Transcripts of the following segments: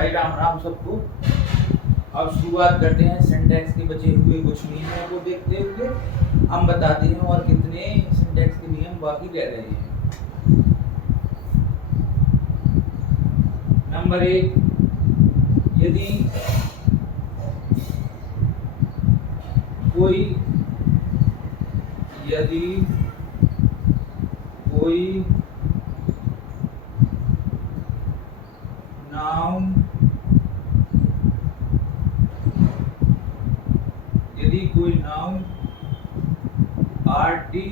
भाई राम राम सबको। अब शुरुआत करते हैं सिंटैक्स के बचे हुए कुछ नियमों को देखते हुए। हम बताते हैं और कितने सिंटैक्स के नियम बाकी रह रहे हैं। नंबर 1, यदि कोई नाउन आरटी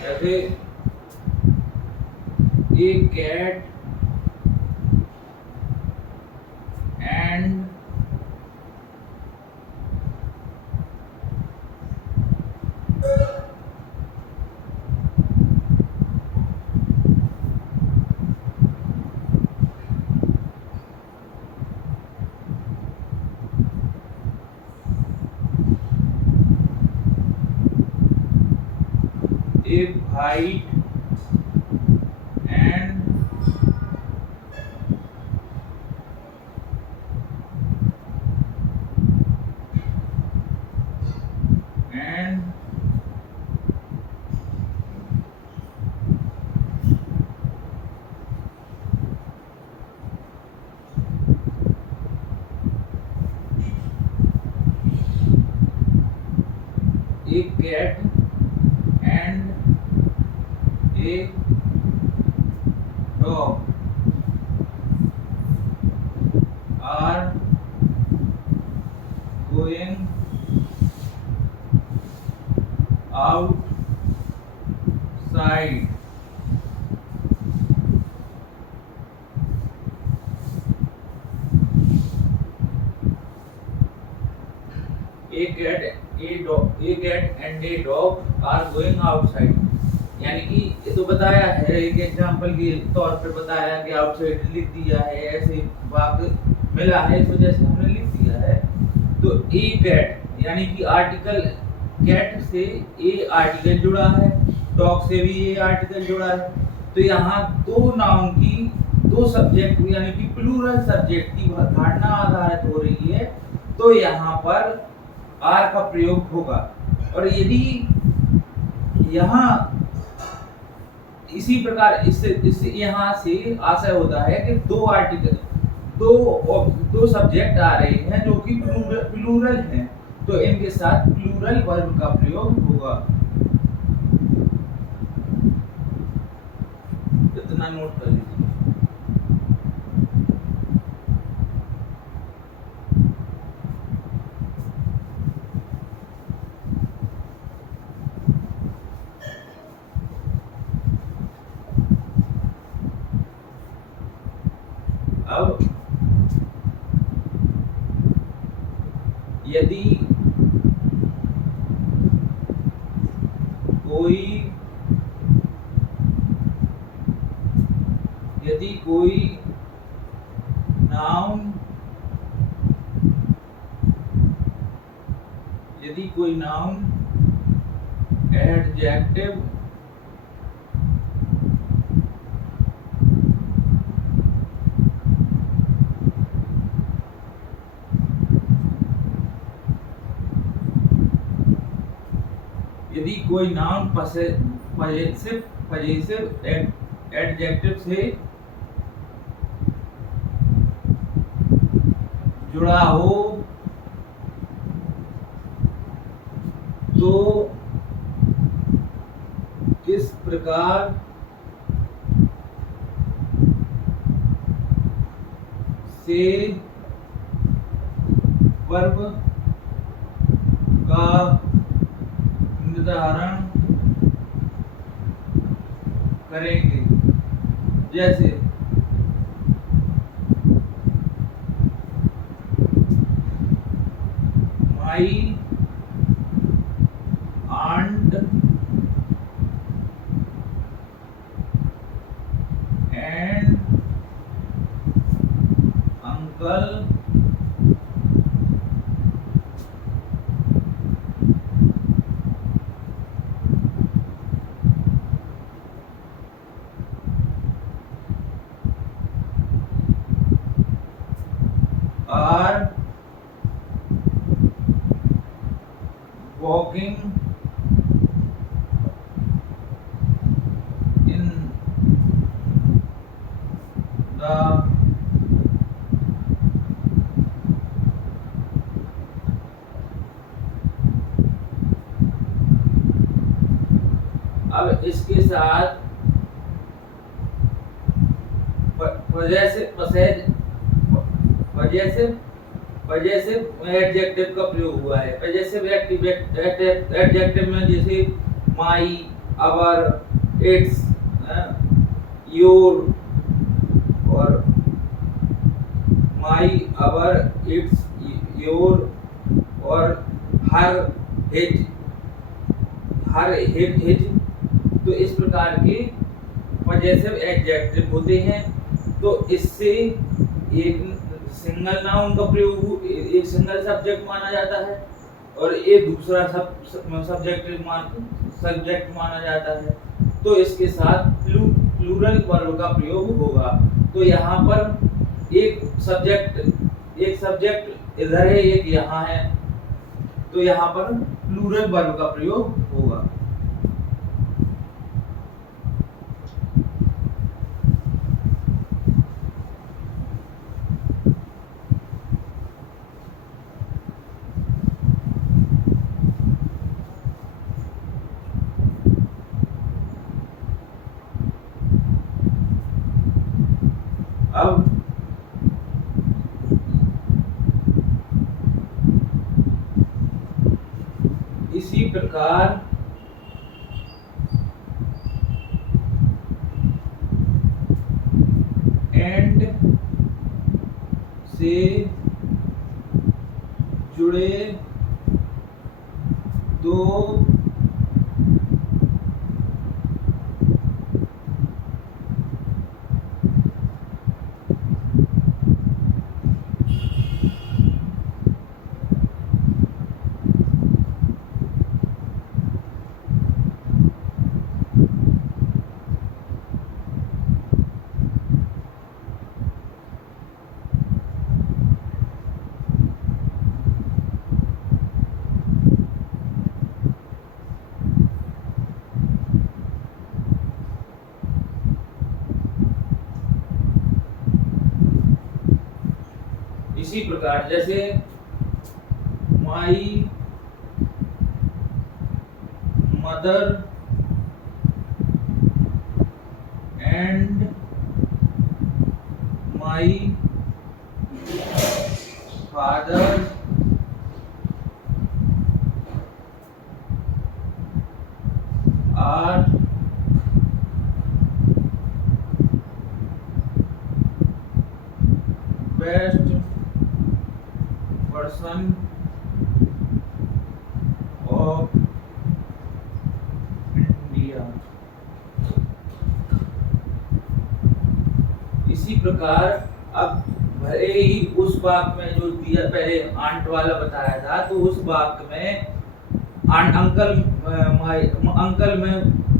जैसे a cat and a bite and a cat and a dog are going outside. A cat and a dog are going outside. यानी कि ये तो बताया है, एक एग्जांपल के तौर पर बताया कि आउटसाइड लिख दिया है, ऐसे वाक्य मिला है इस वजह से हमने लिख दिया है। तो ए कैट यानी कि आर्टिकल कैट से ए आर्टिकल जुड़ा है, डॉग से भी ए आर्टिकल जुड़ा है। तो यहाँ दो नाउन की दो सब्जेक्ट यानी कि प्लूरल सब्जेक्ट की धारणा आधारित हो रही है, तो यहाँ पर आर का प्रयोग होगा। और यदि यहाँ इसी प्रकार इससे यहाँ से आशय होता है कि दो सब्जेक्ट आ रहे हैं जो कि प्लूरल हैं, तो इनके साथ प्लूरल वर्ब का प्रयोग होगा। इतना नोट कर लीजिए। अब यदि कोई नाउन एडजेक्टिव पजेसिव एडजेक्टिव से जुड़ा हो तो किस प्रकार से वर्ब का निर्धारण करेंगे। जैसे my aunt and uncle are walking in the अब इसके साथ पजेसिव एडजेक्टिव का प्रयोग हुआ है। पजेसिव एडजेक्टिव में जैसे माई, अवर, इट्स, योर और माई, अवर, इट्स, योर और हर, हिज। तो इस प्रकार के पजेसिव एडजेक्टिव होते हैं। तो इससे एक सिंगल नाउन का प्रयोग, एक सिंगल सब्जेक्ट माना जाता है और एक दूसरा सब्जेक्ट माना जाता है। तो इसके साथ प्लूरल वर्ब का प्रयोग होगा। तो यहाँ पर एक सब्जेक्ट इधर है, एक यहाँ है, तो यहाँ पर प्लूरल वर्ब का प्रयोग होगा। अब इसी प्रकार एंड से जुड़े दो इसी प्रकार जैसे my mother and my father are best person of India. इसी प्रकार अब भले ही उस वाक्य में जो दिया पहले आंट वाला बताया था, तो उस वाक्य में अंकल में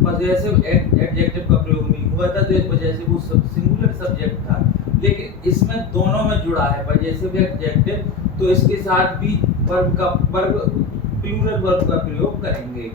पजेसिव एडजेक्टिव का प्रयोग नहीं हुआ था, तो इस वजह से वो सिंगुलर सब्जेक्ट था। लेकिन इसमें दोनों में जुड़ा है पजेसिव एडजेक्टिव, तो इसके साथ भी प्लूरल वर्ब का प्रयोग करेंगे।